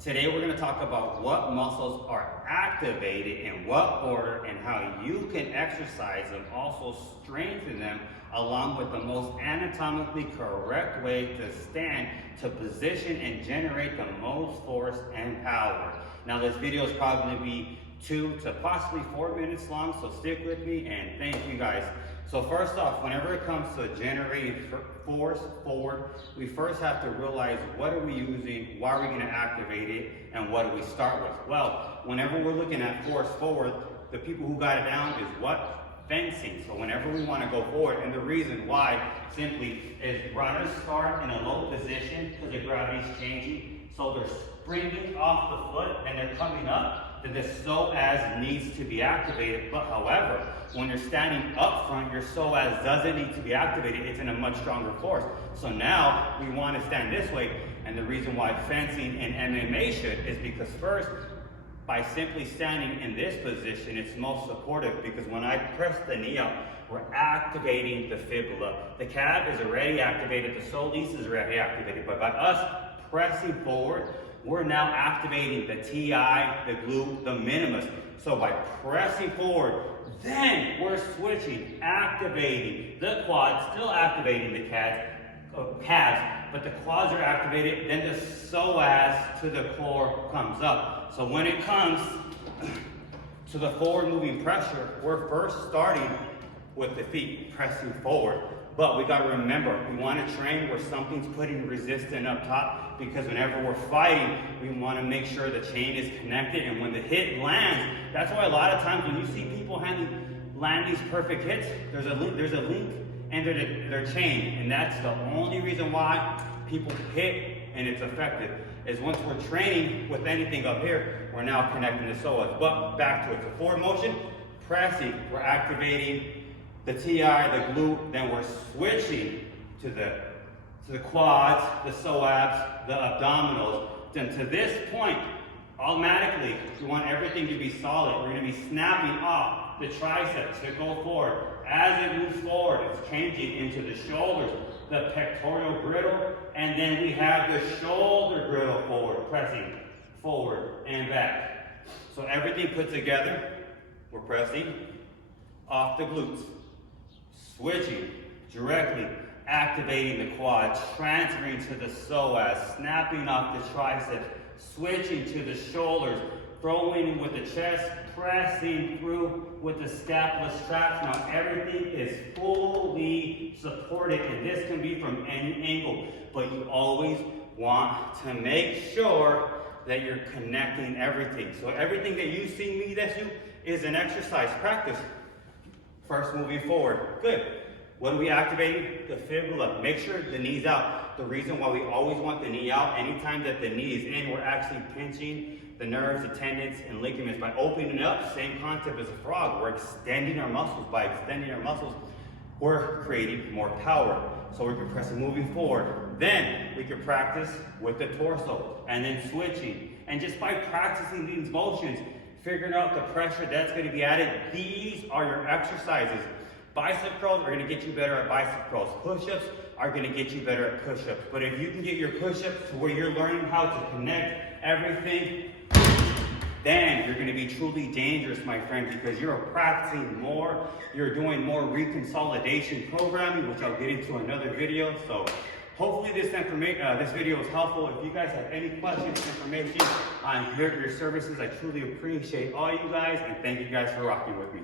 Today we're going to talk about what muscles are activated in what order and how you can exercise them, also strengthen them, along with the most anatomically correct way to stand to position and generate the most force and power. Now this video is probably going to be 2 to possibly 4 minutes long, so stick with me and thank you guys. So first off, whenever it comes to generating force forward, we first have to realize what are we using, why are we going to activate it, and what do we start with? Well, whenever we're looking at force forward, the people who got it down is what? Fencing. So whenever we want to go forward, and the reason why simply is runners start in a low position because the gravity is changing. So they're springing off the foot and they're coming up. Then the psoas needs to be activated. But however, when you're standing up front, your psoas doesn't need to be activated. It's in a much stronger force. So now we want to stand this way. And the reason why fencing and MMA should is because first, by simply standing in this position, it's most supportive because when I press the knee up, we're activating the fibula. The calf is already activated, the soleus is already activated, but by us pressing forward, we're now activating the TI, the glute, the minimus. So by pressing forward, then we're switching, activating the quads, still activating the calves, but the quads are activated, then the psoas to the core comes up. So when it comes to the forward moving pressure, we're first starting with the feet pressing forward. But we got to remember, we want to train where something's putting resistance up top, because whenever we're fighting, we want to make sure the chain is connected, and when the hit lands, that's why a lot of times when you see people land these perfect hits, there's a link and their chain, and that's the only reason why people hit and it's effective, is once we're training with anything up here, we're now connecting the psoas. But back to it, so forward motion, pressing, we're activating the TI, the glute, then we're switching to the quads, the psoas, the abdominals. Then to this point, automatically, we want everything to be solid. We're going to be snapping off the triceps to go forward. As it moves forward, it's changing into the shoulders, the pectoral griddle, and then we have the shoulder griddle forward, pressing forward and back. So everything put together, we're pressing off the glutes, switching directly, activating the quad, transferring to the psoas, snapping off the triceps, switching to the shoulders, throwing with the chest, pressing through with the scapula straps. Now everything is fully supported, and this can be from any angle, but you always want to make sure that you're connecting everything. So everything that you see me that you is an exercise practice. First moving forward, good. What are we activating? The fibula. Make sure the knee's out. The reason why we always want the knee out, anytime that the knee is in, we're actually pinching the nerves, the tendons, and ligaments. By opening up, same concept as a frog, we're extending our muscles. By extending our muscles, we're creating more power. So we can press moving forward. Then we can practice with the torso, and then switching. And just by practicing these motions, figuring out the pressure that's going to be added, these are your exercises. Bicep curls are going to get you better at bicep curls. Push-ups are going to get you better at push-ups. But if you can get your push-ups to where you're learning how to connect everything, then you're going to be truly dangerous, my friend, because you're practicing more. You're doing more reconsolidation programming, which I'll get into another video. So hopefully this video is helpful. If you guys have any questions, information, I'm here at your services. I truly appreciate all you guys, and thank you guys for rocking with me.